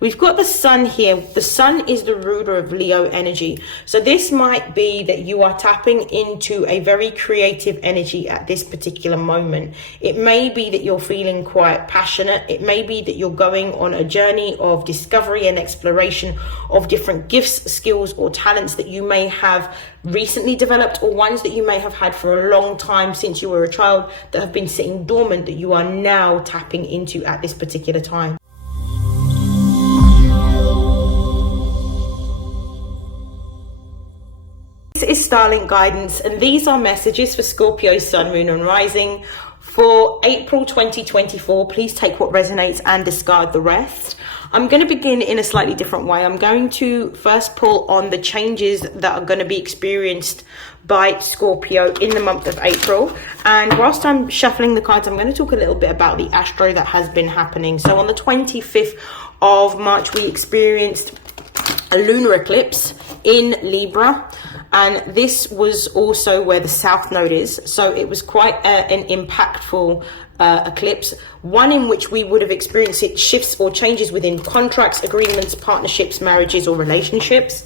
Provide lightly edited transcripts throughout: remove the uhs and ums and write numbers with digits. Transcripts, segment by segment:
We've got the sun here. The sun is the ruler of Leo energy. So this might be that you are tapping into a very creative energy at this particular moment. It may be that you're feeling quite passionate. It may be that you're going on a journey of discovery and exploration of different gifts, skills, or talents that you may have recently developed, or ones that you may have had for a long time since you were a child that have been sitting dormant that you are now tapping into at this particular time. This is StarLink guidance, and these are messages for Scorpio sun, moon and rising for April 2024. Please take what resonates and discard the rest. I'm going to begin in a slightly different way. I'm going to first pull on the changes that are going to be experienced by Scorpio in the month of April. And whilst I'm shuffling the cards, I'm going to talk a little bit about the astro that has been happening. So on the 25th of March, we experienced a lunar eclipse in Libra. And this was also where the South Node is. So it was quite an impactful eclipse, one in which we would have experienced shifts or changes within contracts, agreements, partnerships, marriages, or relationships.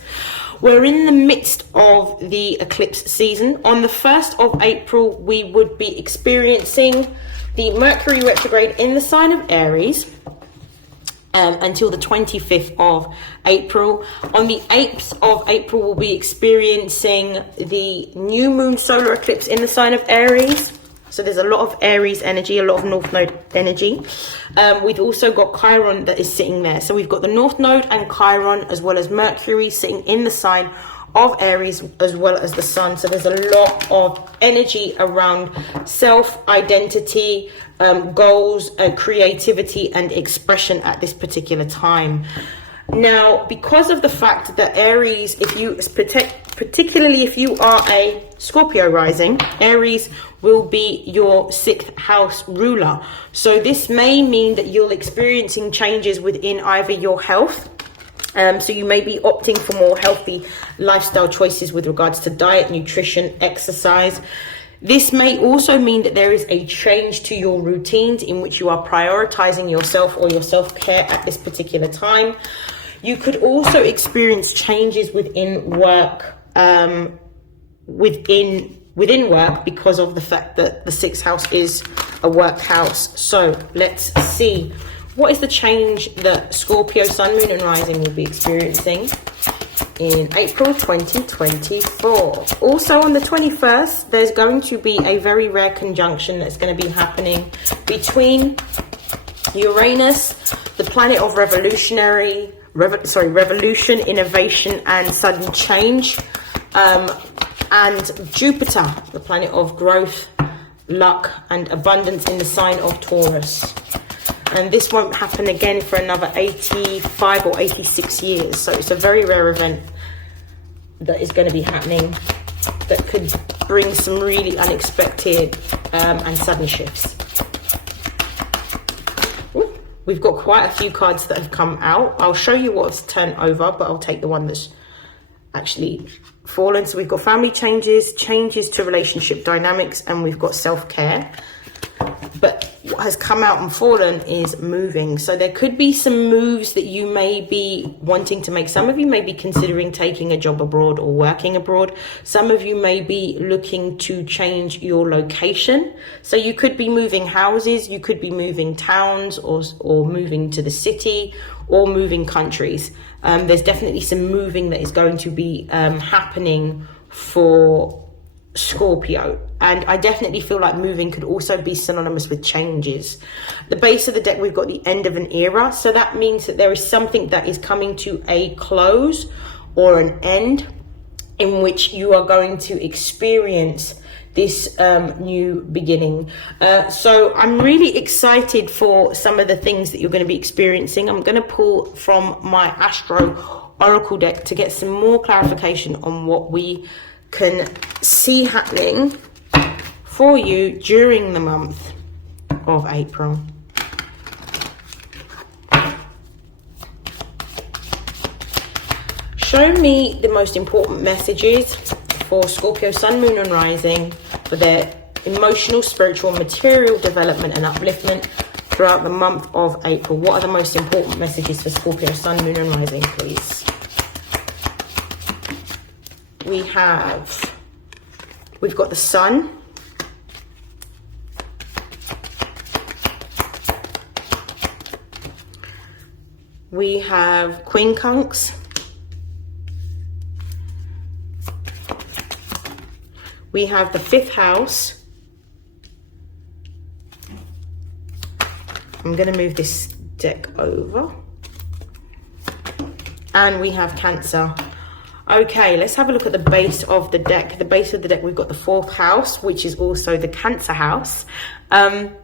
We're in the midst of the eclipse season. On the 1st of April, we would be experiencing the Mercury retrograde in the sign of Aries. Until the 25th of April. On the 8th of April, we'll be experiencing the new moon solar eclipse in the sign of Aries. So there's a lot of Aries energy, a lot of North Node energy. We've also got Chiron that is sitting there. So we've got the North Node and Chiron, as well as Mercury sitting in the sign of Aries, as well as the sun. So there's a lot of energy around self-identity, goals, creativity and expression at this particular time. Now, because of the fact that Aries, particularly if you are a Scorpio rising, Aries will be your 6th house ruler. So this may mean that you're experiencing changes within either your health. So you may be opting for more healthy lifestyle choices with regards to diet, nutrition, exercise. This may also mean that there is a change to your routines in which you are prioritizing yourself or your self-care at this particular time. You could also experience changes within work, within work, because of the fact that the 6th house is a work house. So let's see. What is the change that Scorpio sun, moon and rising will be experiencing in April 2024? Also on the 21st, there's going to be a very rare conjunction that's going to be happening between Uranus, the planet of revolution, innovation and sudden change, and Jupiter, the planet of growth, luck and abundance in the sign of Taurus. And this won't happen again for another 85 or 86 years. So it's a very rare event that is going to be happening that could bring some really unexpected and sudden shifts. Ooh, we've got quite a few cards that have come out. I'll show you what's turned over, but I'll take the one that's actually fallen. So we've got family changes, changes to relationship dynamics, and we've got self-care. But what has come out and fallen is moving. So there could be some moves that you may be wanting to make. Some of you may be considering taking a job abroad or working abroad. Some of you may be looking to change your location. So you could be moving houses, you could be moving towns, or moving to the city, or moving countries. There's definitely some moving that is going to be happening for Scorpio, and I definitely feel like moving could also be synonymous with changes. The base of the deck, we've got the end of an era, so that means that there is something that is coming to a close or an end, in which you are going to experience this new beginning. So I'm really excited for some of the things that you're going to be experiencing. I'm going to pull from my Astro Oracle deck to get some more clarification on what we can see happening for you during the month of April. Show me the most important messages for Scorpio sun, moon and rising for their emotional, spiritual, material development and upliftment throughout the month of April. What are the most important messages for Scorpio, Sun, Moon and Rising, please? We've got the Sun. We have Queen Conks. We have the 5th house. I'm going to move this deck over. And we have Cancer. Okay, let's have a look at the base of the deck. The base of the deck, we've got the 4th house, which is also the Cancer house. And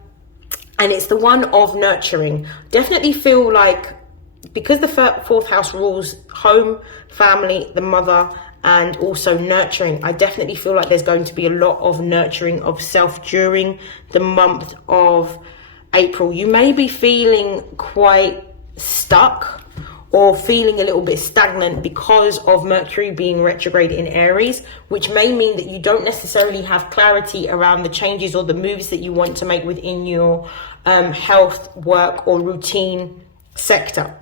it's the one of nurturing. Definitely feel like, because the 4th house rules home, family, the mother, and also nurturing, I definitely feel like there's going to be a lot of nurturing of self during the month of April. You may be feeling quite stuck or feeling a little bit stagnant because of Mercury being retrograde in Aries, which may mean that you don't necessarily have clarity around the changes or the moves that you want to make within your health, work or routine sector.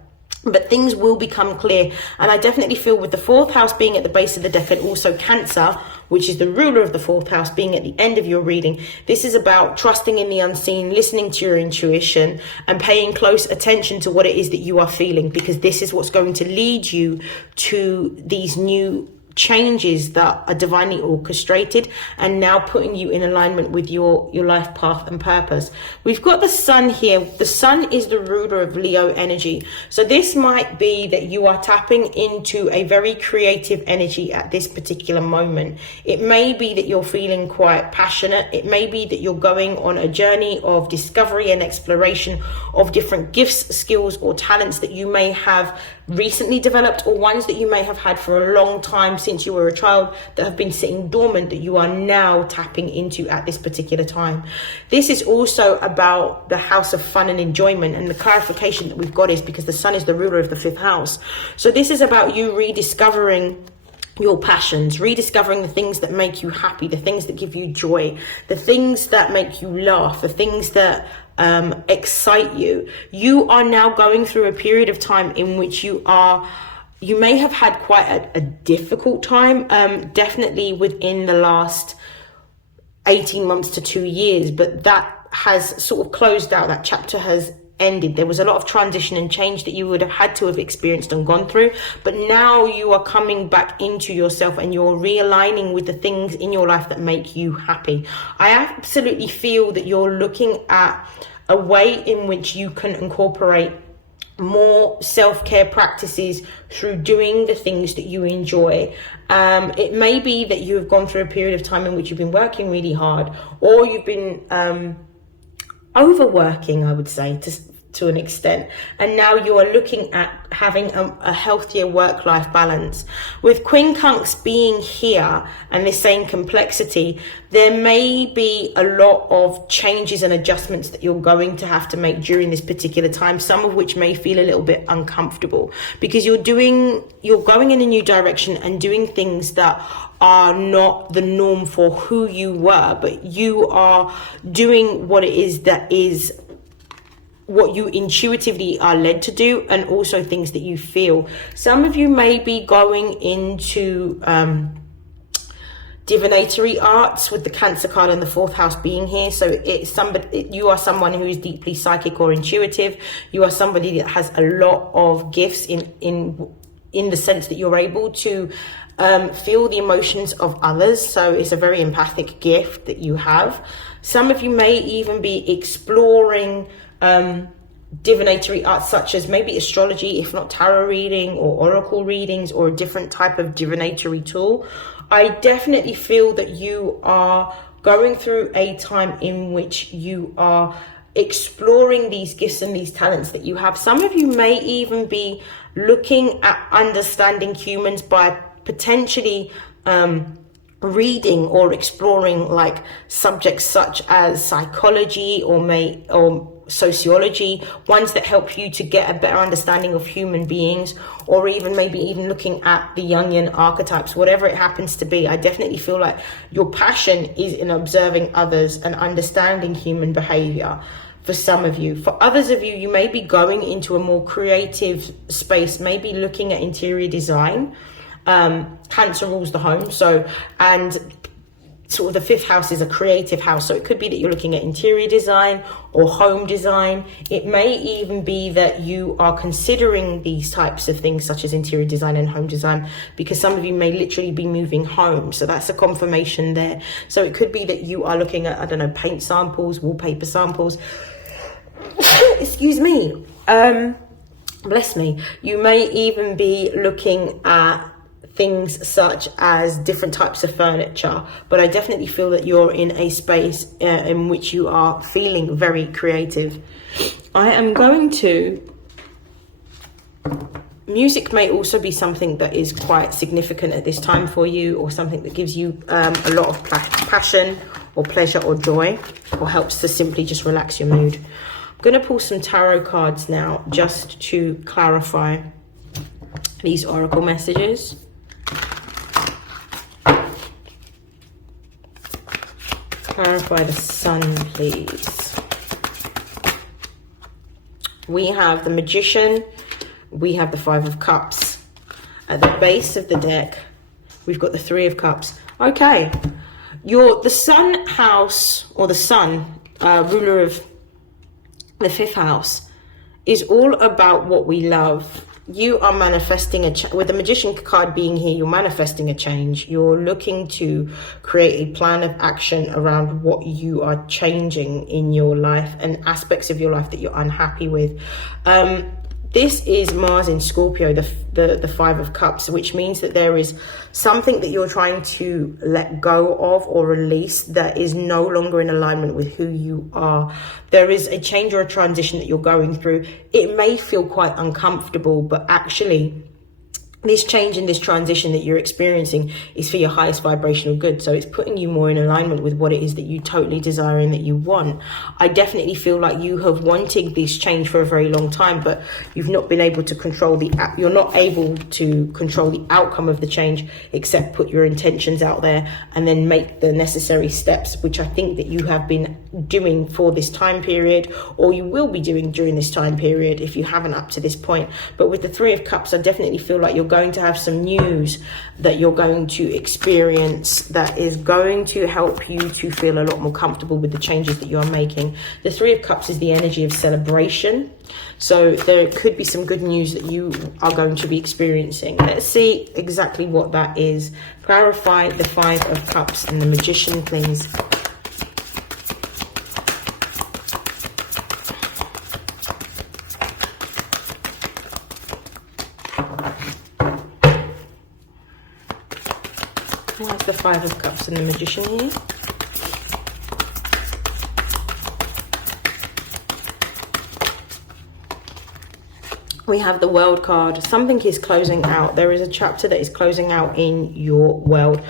But things will become clear. And I definitely feel with the 4th house being at the base of the deck and also Cancer, which is the ruler of the 4th house, being at the end of your reading, this is about trusting in the unseen, listening to your intuition and paying close attention to what it is that you are feeling, because this is what's going to lead you to these new changes that are divinely orchestrated and now putting you in alignment with your life path and purpose. We've got the Sun here. The Sun is the ruler of Leo energy. So this might be that you are tapping into a very creative energy at this particular moment. It may be that you're feeling quite passionate. It may be that you're going on a journey of discovery and exploration of different gifts, skills or talents that you may have recently developed, or ones that you may have had for a long time since you were a child that have been sitting dormant that you are now tapping into at this particular time. This is also about the house of fun and enjoyment, and the clarification that we've got is because the Sun is the ruler of the 5th house. So this is about you rediscovering your passions, rediscovering the things that make you happy, the things that give you joy, the things that make you laugh, the things that excite you. You are now going through a period of time in which you may have had quite a difficult time, definitely within the last 18 months to 2 years, but that has sort of closed out. That chapter has ended. There was a lot of transition and change that you would have had to have experienced and gone through, but now you are coming back into yourself and you're realigning with the things in your life that make you happy. I absolutely feel that you're looking at a way in which you can incorporate more self-care practices through doing the things that you enjoy. It may be that you have gone through a period of time in which you've been working really hard, or you've been overworking, I would say, to an extent, and now you are looking at having a healthier work-life balance. With Queen Conks being here and this same complexity, there may be a lot of changes and adjustments that you're going to have to make during this particular time, some of which may feel a little bit uncomfortable because you're going in a new direction and doing things that are not the norm for who you were, but you are doing what it is that is what you intuitively are led to do, and also things that you feel. Some of you may be going into divinatory arts with the Cancer card and the 4th house being here. So it's you are someone who is deeply psychic or intuitive. You are somebody that has a lot of gifts in the sense that you're able to feel the emotions of others. So it's a very empathic gift that you have. Some of you may even be exploring divinatory arts such as maybe astrology, if not tarot reading or oracle readings, or a different type of divinatory tool. I definitely feel that you are going through a time in which you are exploring these gifts and these talents that you have. Some of you may even be looking at understanding humans by potentially reading or exploring like subjects such as psychology or sociology, ones that help you to get a better understanding of human beings, or even maybe even looking at the Jungian archetypes, whatever it happens to be. I definitely feel like your passion is in observing others and understanding human behavior. for some of you. For others of you, you may be going into a more creative space, maybe looking at interior design. Cancer rules the home, and sort of the fifth house is a creative house, so it could be that you're looking at interior design or home design. It may even be that you are considering these types of things such as interior design and home design, because some of you may literally be moving home, so that's a confirmation there. So it could be that you are looking at, I don't know, paint samples, wallpaper samples. Excuse me, bless me. You may even be looking at things such as different types of furniture, but I definitely feel that you're in a space in which you are feeling very creative. I am going to... Music may also be something that is quite significant at this time for you, or something that gives you a lot of passion or pleasure or joy, or helps to simply just relax your mood. I'm going to pull some tarot cards now just to clarify these oracle messages. Clarify the sun, please. We have the Magician. We have the Five of Cups. At the base of the deck, we've got the Three of Cups. Okay. The Sun house, or the Sun, ruler of the fifth house, is all about what we love. You are manifesting with the Magician card being here, you're manifesting a change. You're looking to create a plan of action around what you are changing in your life and aspects of your life that you're unhappy with. This is Mars in Scorpio, the Five of Cups, which means that there is something that you're trying to let go of or release that is no longer in alignment with who you are. There is a change or a transition that you're going through. It may feel quite uncomfortable, but actually this change and this transition that you're experiencing is for your highest vibrational good. So it's putting you more in alignment with what it is that you totally desire and that you want. I definitely feel like you have wanted this change for a very long time, but you've not been able to control you're not able to control the outcome of the change, except put your intentions out there and then make the necessary steps, which I think that you have been doing for this time period, or you will be doing during this time period if you haven't up to this point. But with the Three of Cups, I definitely feel like you're going to have some news that you're going to experience that is going to help you to feel a lot more comfortable with the changes that you are making. The Three of Cups is the energy of celebration, so there could be some good news that you are going to be experiencing. Let's see exactly what that is. Clarify the Five of Cups and the Magician, please. Why is the Five of Cups and the Magician here? We have the World card. Something is closing out. There is a chapter that is closing out in your world.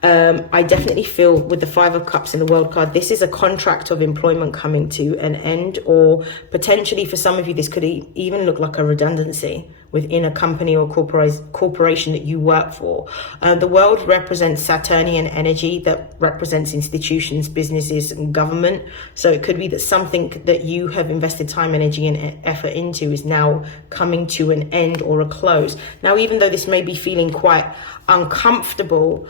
I definitely feel with the Five of Cups in the World card, this is a contract of employment coming to an end, or potentially for some of you, this could even look like a redundancy within a company or corporation that you work for. The World represents Saturnian energy that represents institutions, businesses, and government. So it could be that something that you have invested time, energy, and effort into is now coming to an end or a close. Now, even though this may be feeling quite uncomfortable,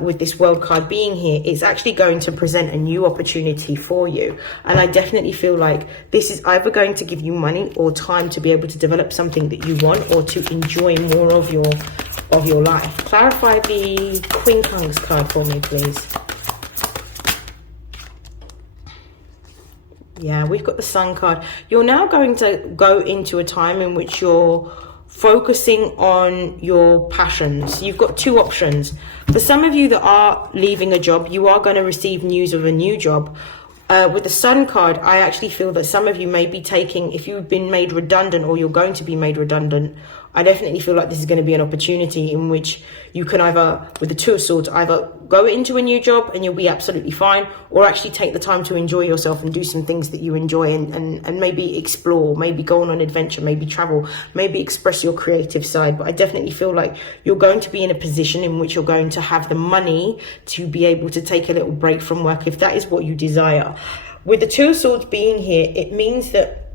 with this World card being here, it's actually going to present a new opportunity for you. And I definitely feel like this is either going to give you money or time to be able to develop something that you want, or to enjoy more of your life. Clarify the Queen Tongues card for me, please. Yeah, we've got the Sun card. You're now going to go into a time in which you're focusing on your passions. You've got two options. For some of you that are leaving a job, you are going to receive news of a new job. With the Sun card, I actually feel that some of you may be taking, if you've been made redundant or you're going to be made redundant, I definitely feel like this is going to be an opportunity in which you can either, with the Two of Swords, either go into a new job and you'll be absolutely fine, or actually take the time to enjoy yourself and do some things that you enjoy, and maybe explore, maybe go on an adventure, maybe travel, maybe express your creative side. But I definitely feel like you're going to be in a position in which you're going to have the money to be able to take a little break from work, if that is what you desire. With the Two of Swords being here, it means that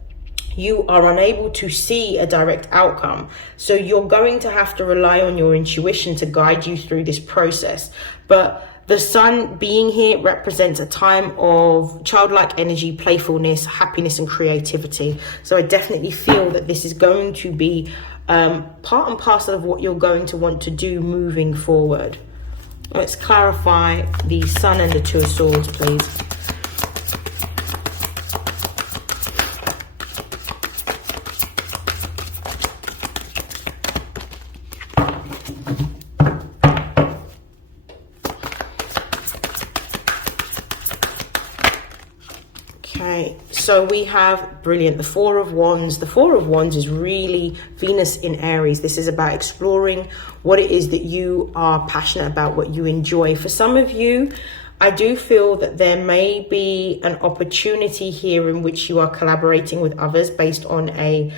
you are unable to see a direct outcome. So you're going to have to rely on your intuition to guide you through this process. But the Sun being here represents a time of childlike energy, playfulness, happiness, and creativity. So I definitely feel that this is going to be part and parcel of what you're going to want to do moving forward. Let's clarify the Sun and the Two of Swords, please. Okay, so we have, brilliant, the Four of Wands. The Four of Wands is really Venus in Aries. This is about exploring what it is that you are passionate about, what you enjoy. For some of you, I do feel that there may be an opportunity here in which you are collaborating with others based on a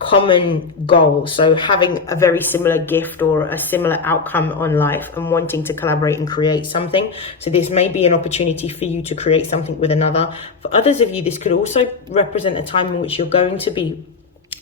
common goal. So having a very similar gift or a similar outcome on life and wanting to collaborate and create something. So this may be an opportunity for you to create something with another. For others of you, this could also represent a time in which you're going to be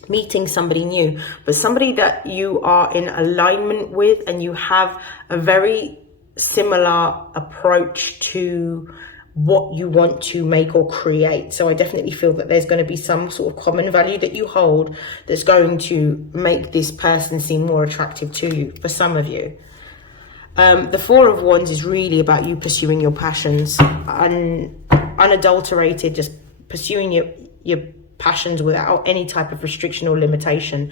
meeting somebody new, but somebody that you are in alignment with and you have a very similar approach to what you want to make or create. So I definitely feel that there's going to be some sort of common value that you hold that's going to make this person seem more attractive to you for some of you. The Four of Wands is really about you pursuing your passions, unadulterated, just pursuing your passions without any type of restriction or limitation.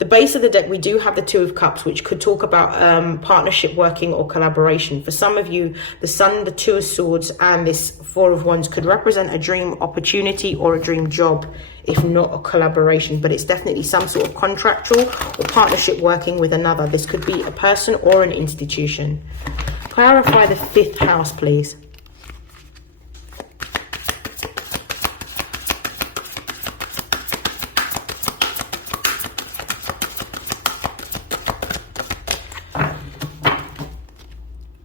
The base of the deck, we do have the Two of Cups, which could talk about partnership, working, or collaboration. For some of you, the Sun, the Two of Swords, and this Four of Wands could represent a dream opportunity or a dream job, if not a collaboration. But it's definitely some sort of contractual or partnership working with another. This could be a person or an institution. Clarify the fifth house, please.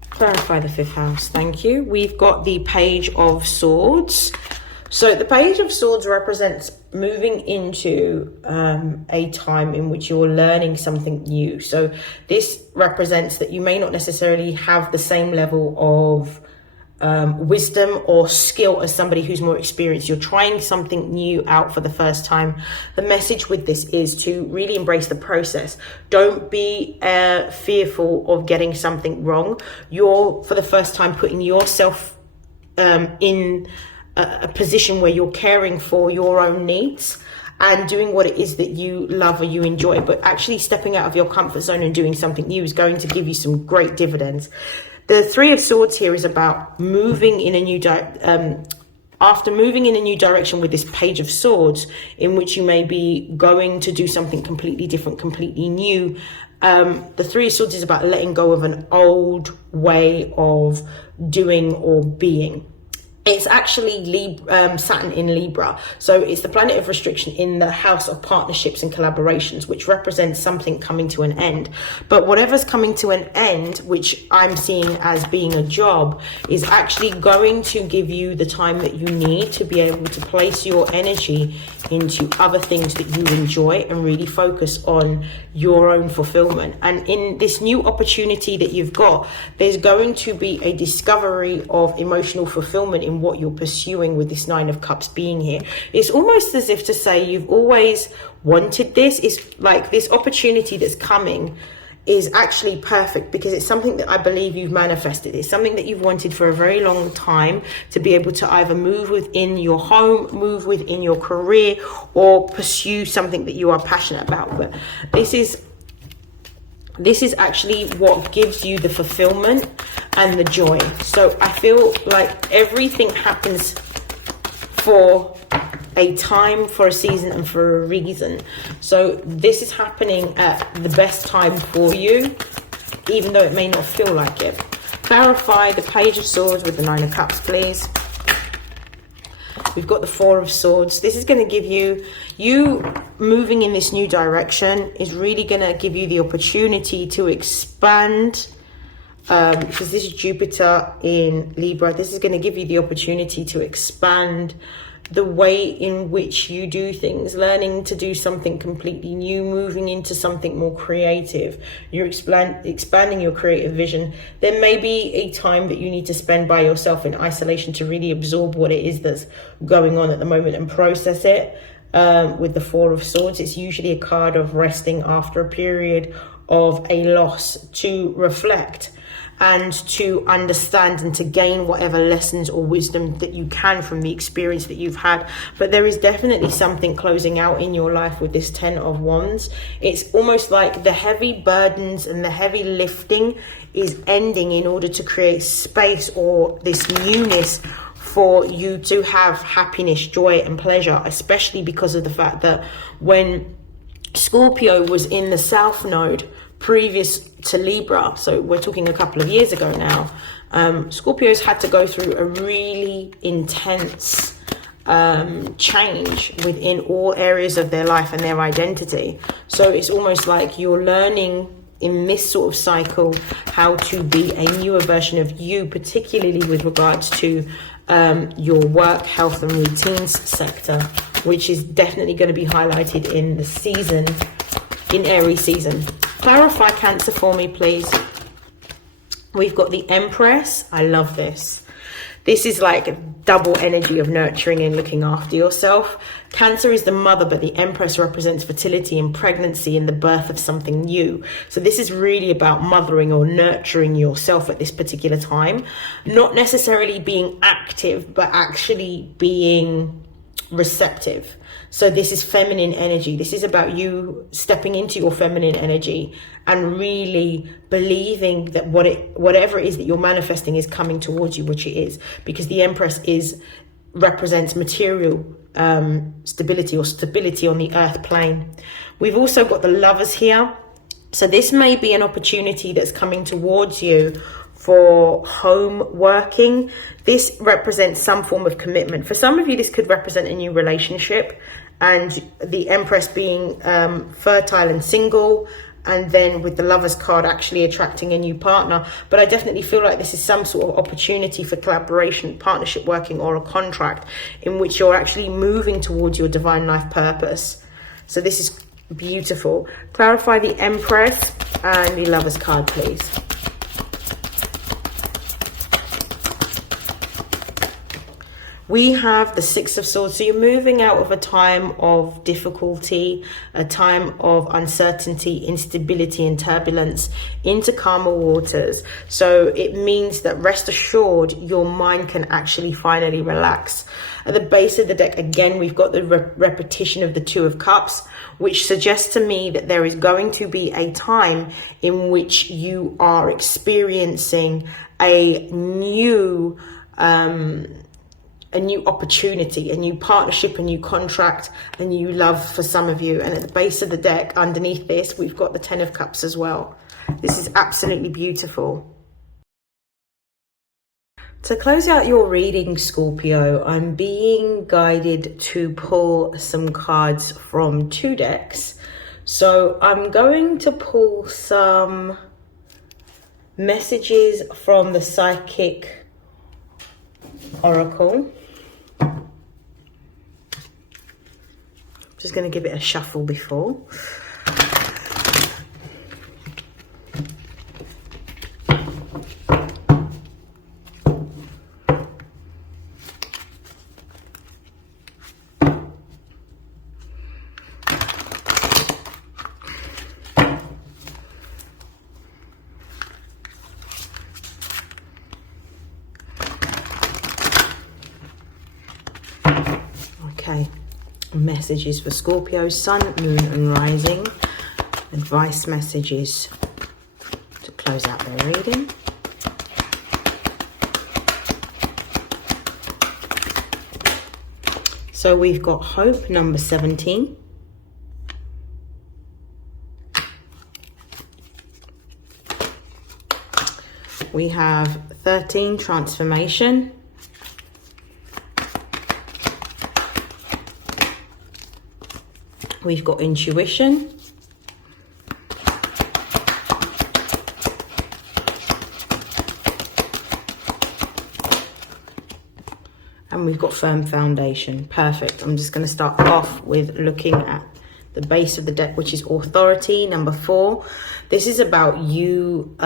Clarify the fifth house. Thank you. We've got the Page of Swords. So the Page of Swords represents moving into a time in which you're learning something new. So this represents that you may not necessarily have the same level of wisdom or skill as somebody who's more experienced. You're trying something new out for the first time. The message with this is to really embrace the process. Don't be fearful of getting something wrong. You're, for the first time, putting yourself in a position where you're caring for your own needs and doing what it is that you love or you enjoy. But actually stepping out of your comfort zone and doing something new is going to give you some great dividends. The Three of Swords here is about moving in a new after moving in a new direction with this Page of Swords, in which you may be going to do something completely different, completely new. The Three of Swords is about letting go of an old way of doing or being. It's actually Saturn in Libra. So it's the planet of restriction in the house of partnerships and collaborations, which represents something coming to an end. But whatever's coming to an end, which I'm seeing as being a job, is actually going to give you the time that you need to be able to place your energy into other things that you enjoy and really focus on your own fulfillment. And in this new opportunity that you've got, there's going to be a discovery of emotional fulfillment in what you're pursuing with this Nine of Cups being here. It's almost as if to say you've always wanted this. It's like this opportunity that's coming is actually perfect because it's something that I believe you've manifested. It's something that you've wanted for a very long time, to be able to either move within your home, move within your career, or pursue something that you are passionate about. But this is actually what gives you the fulfillment and the joy. So I feel like everything happens for a time, for a season, and for a reason. So this is happening at the best time for you, even though it may not feel like it. Clarify the Page of Swords with the Nine of Cups, please. We've got the Four of Swords. This is going to give you moving in this new direction is really going to give you the opportunity to expand because this is Jupiter in Libra. This is going to give you the opportunity to expand the way in which you do things, learning to do something completely new, moving into something more creative. You're expanding your creative vision. There may be a time that you need to spend by yourself in isolation to really absorb what it is that's going on at the moment and process it. With the Four of Swords, it's usually a card of resting after a period of a loss, to reflect and to understand and to gain whatever lessons or wisdom that you can from the experience that you've had. But there is definitely something closing out in your life with this 10 of Wands. It's almost like the heavy burdens and the heavy lifting is ending in order to create space or this newness for you to have happiness, joy and pleasure, especially because of the fact that when Scorpio was in the South Node previous to Libra, so we're talking a couple of years ago now, Scorpios had to go through a really intense change within all areas of their life and their identity. So it's almost like you're learning in this sort of cycle how to be a newer version of you, particularly with regards to your work, health and routines sector, which is definitely going to be highlighted in the season, in Aries season. Clarify Cancer for me, please. We've got the Empress. I love this. This is like a double energy of nurturing and looking after yourself. Cancer is the mother, but the Empress represents fertility and pregnancy and the birth of something new. So this is really about mothering or nurturing yourself at this particular time. Not necessarily being active, but actually being receptive. So this is feminine energy. This is about you stepping into your feminine energy and really believing that whatever it is that you're manifesting is coming towards you, which it is, because the Empress represents material stability or stability on the earth plane. We've also got the Lovers here. So this may be an opportunity that's coming towards you for home working. This represents some form of commitment. For some of you, this could represent a new relationship, and the Empress being fertile and single, and then with the Lovers card actually attracting a new partner. But I definitely feel like this is some sort of opportunity for collaboration, partnership working, or a contract in which you're actually moving towards your divine life purpose. So this is beautiful. Clarify the Empress and the Lovers card, please. We have the Six of Swords. So you're moving out of a time of difficulty, a time of uncertainty, instability and turbulence into calmer waters. So it means that, rest assured, your mind can actually finally relax. At the base of the deck, again, we've got the repetition of the Two of Cups, which suggests to me that there is going to be a time in which you are experiencing a new opportunity, a new partnership, a new contract, a new love for some of you. And at the base of the deck, underneath this, we've got the Ten of Cups as well. This is absolutely beautiful. To close out your reading, Scorpio, I'm being guided to pull some cards from two decks. So I'm going to pull some messages from the Psychic Oracle. Just going to give it a shuffle before. Okay. Messages for Scorpio, Sun, Moon and Rising. Advice messages to close out their reading. So we've got Hope, number 17. We have 13, Transformation. We've got Intuition. And we've got firm foundation. Perfect. I'm just going to start off with looking at the base of the deck, which is authority, number 4. This is about you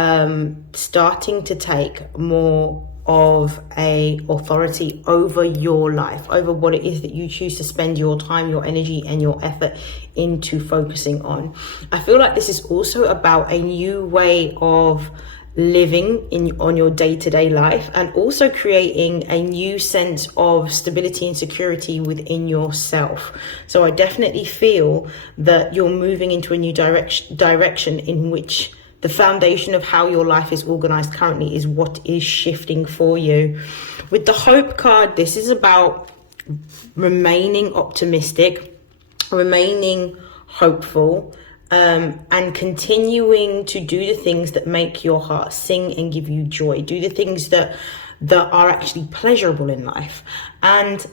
starting to take more of a authority over your life, over what it is that you choose to spend your time, your energy, and your effort into focusing on. I feel like this is also about a new way of living on your day-to-day life, and also creating a new sense of stability and security within yourself. So I definitely feel that you're moving into a new direction in which the foundation of how your life is organized currently is what is shifting for you. With the Hope card, this is about remaining optimistic, remaining hopeful, and continuing to do the things that make your heart sing and give you joy. Do the things that are actually pleasurable in life, and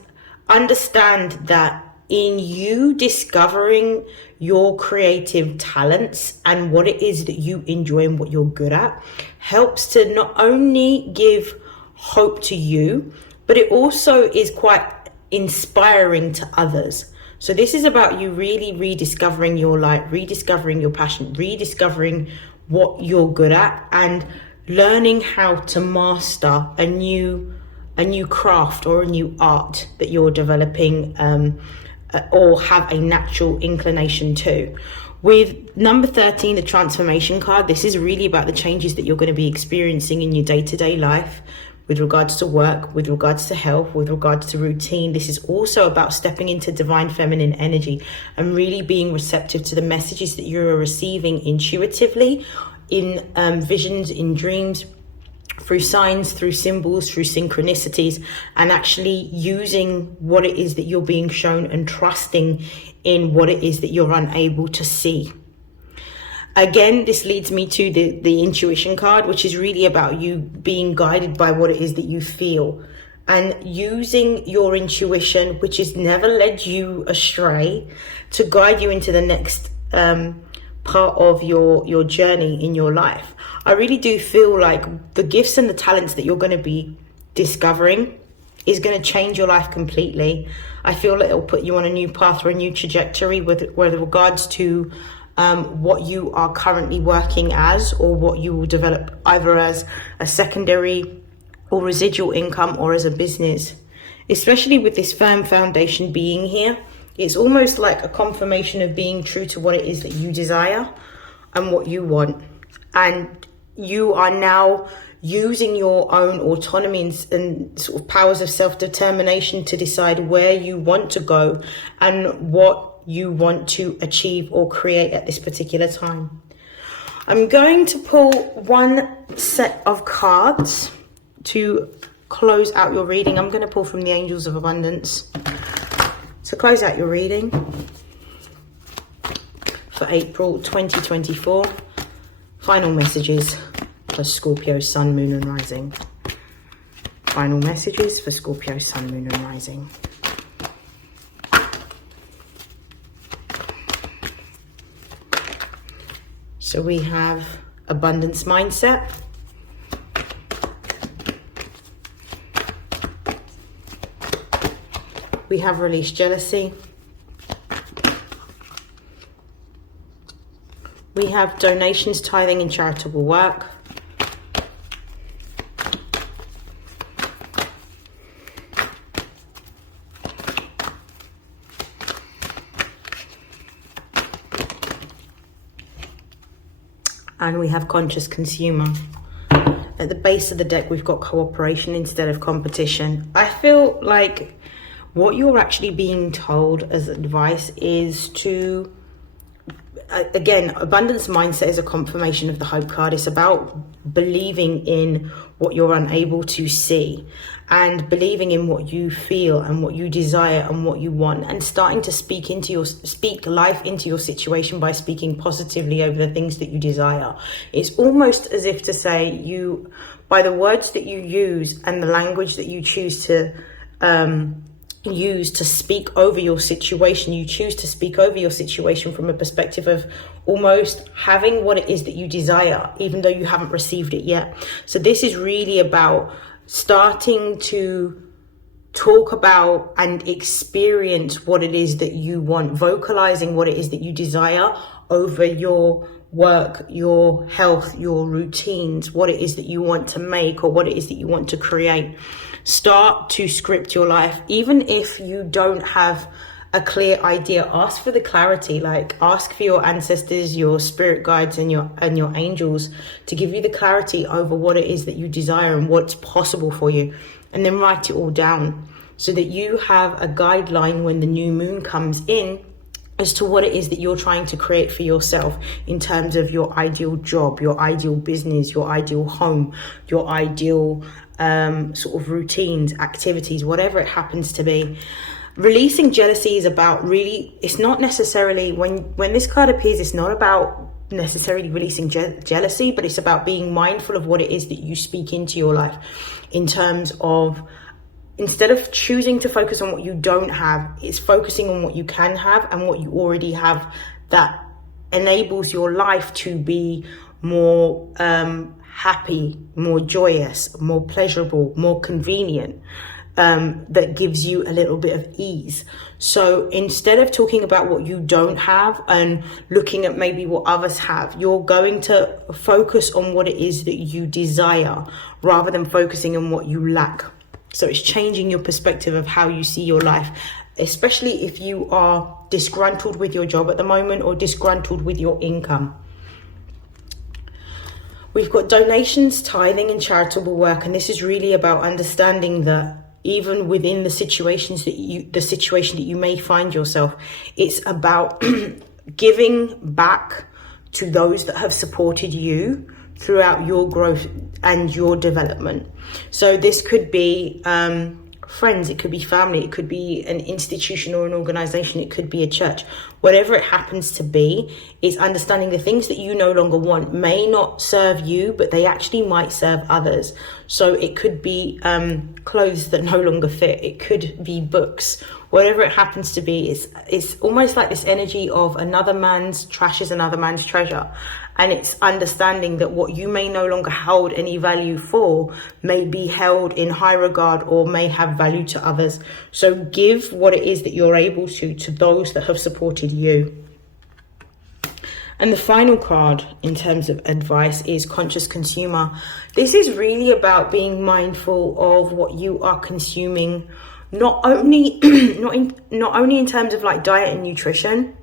understand that in you discovering your creative talents and what it is that you enjoy and what you're good at helps to not only give hope to you, but it also is quite inspiring to others. So this is about you really rediscovering your light, rediscovering your passion, rediscovering what you're good at, and learning how to master a new craft or a new art that you're developing, or have a natural inclination to. With number 13, the transformation card, this is really about the changes that you're going to be experiencing in your day-to-day life, with regards to work, with regards to health, with regards to routine. This is also about stepping into divine feminine energy and really being receptive to the messages that you're receiving intuitively, in visions, in dreams, through signs, through symbols, through synchronicities, and actually using what it is that you're being shown and trusting in what it is that you're unable to see. Again, this leads me to the intuition card, which is really about you being guided by what it is that you feel, and using your intuition, which has never led you astray, to guide you into the next part of your journey in your life. I really do feel like the gifts and the talents that you're going to be discovering is going to change your life completely. I feel that it'll put you on a new path or a new trajectory with regards to what you are currently working as, or what you will develop either as a secondary or residual income, or as a business. Especially with this firm foundation being here, it's almost like a confirmation of being true to what it is that you desire and what you want. And you are now using your own autonomy and sort of powers of self-determination to decide where you want to go and what you want to achieve or create at this particular time. I'm going to pull one set of cards to close out your reading. I'm going to pull from the Angels of Abundance to close out your reading for April 2024. Final messages for Scorpio, Sun, Moon and Rising. Final messages for Scorpio, Sun, Moon and Rising. So we have abundance mindset. We have release jealousy. We have donations, tithing and charitable work. And we have conscious consumer. At the base of the deck, we've got cooperation instead of competition. I feel like what you're actually being told as advice is to, again, abundance mindset is a confirmation of the Hope card. It's about believing in what you're unable to see, and believing in what you feel and what you desire and what you want, and starting to speak life into your situation by speaking positively over the things that you desire. It's almost as if to say, you, by the words that you use and the language that you choose to use to speak over your situation, you choose to speak over your situation from a perspective of almost having what it is that you desire, even though you haven't received it yet. So this is really about starting to talk about and experience what it is that you want, vocalizing what it is that you desire over your work, your health, your routines, what it is that you want to make or what it is that you want to create. Start to script your life. Even if you don't have a clear idea, ask for the clarity. Like, ask for your ancestors, your spirit guides, and your angels to give you the clarity over what it is that you desire and what's possible for you. And then write it all down so that you have a guideline when the new moon comes in as to what it is that you're trying to create for yourself in terms of your ideal job, your ideal business, your ideal home, your ideal sort of routines, activities, whatever it happens to be. Releasing jealousy is about it's not necessarily, when this card appears, it's not about necessarily releasing jealousy, but it's about being mindful of what it is that you speak into your life, in terms of, instead of choosing to focus on what you don't have, it's focusing on what you can have and what you already have that enables your life to be more happy, more joyous, more pleasurable, more convenient. That gives you a little bit of ease. So instead of talking about what you don't have and looking at maybe what others have, you're going to focus on what it is that you desire rather than focusing on what you lack. So it's changing your perspective of how you see your life, especially if you are disgruntled with your job at the moment or disgruntled with your income. We've got donations, tithing, and charitable work. And this is really about understanding that even within the situation that you may find yourself, it's about giving back to those that have supported you throughout your growth and your development. So this could be friends, it could be family, it could be an institution or an organization, it could be a church. Whatever it happens to be, is understanding the things that you no longer want may not serve you, but they actually might serve others. So it could be clothes that no longer fit, it could be books, whatever it happens to be. It's almost like this energy of another man's trash is another man's treasure. And it's understanding that what you may no longer hold any value for may be held in high regard or may have value to others. So give what it is that you're able to those that have supported you. And the final card in terms of advice is conscious consumer. This is really about being mindful of what you are consuming, not only in terms of like diet and nutrition,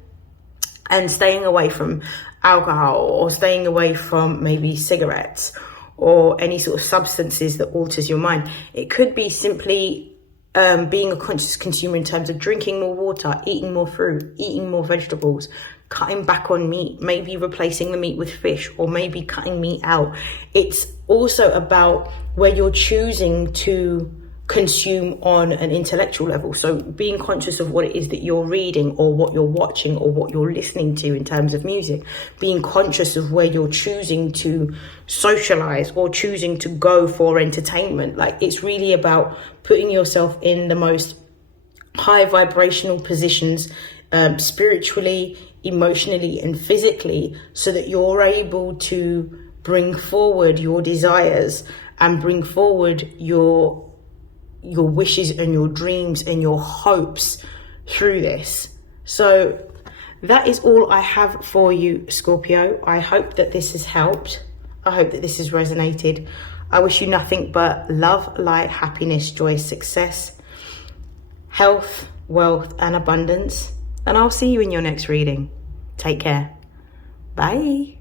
and staying away from alcohol or staying away from maybe cigarettes or any sort of substances that alters your mind. It could be simply being a conscious consumer in terms of drinking more water, eating more fruit, eating more vegetables, cutting back on meat, maybe replacing the meat with fish, or maybe cutting meat out. It's also about where you're choosing to consume on an intellectual level. So being conscious of what it is that you're reading or what you're watching or what you're listening to in terms of music, being conscious of where you're choosing to socialize or choosing to go for entertainment. Like, it's really about putting yourself in the most high vibrational positions, spiritually, emotionally, and physically, so that you're able to bring forward your desires and bring forward your wishes and your dreams and your hopes through this. So that is all I have for you, Scorpio. I hope that this has helped. I hope that this has resonated. I wish you nothing but love, light, happiness, joy, success, health, wealth, and abundance. And I'll see you in your next reading. Take care. Bye.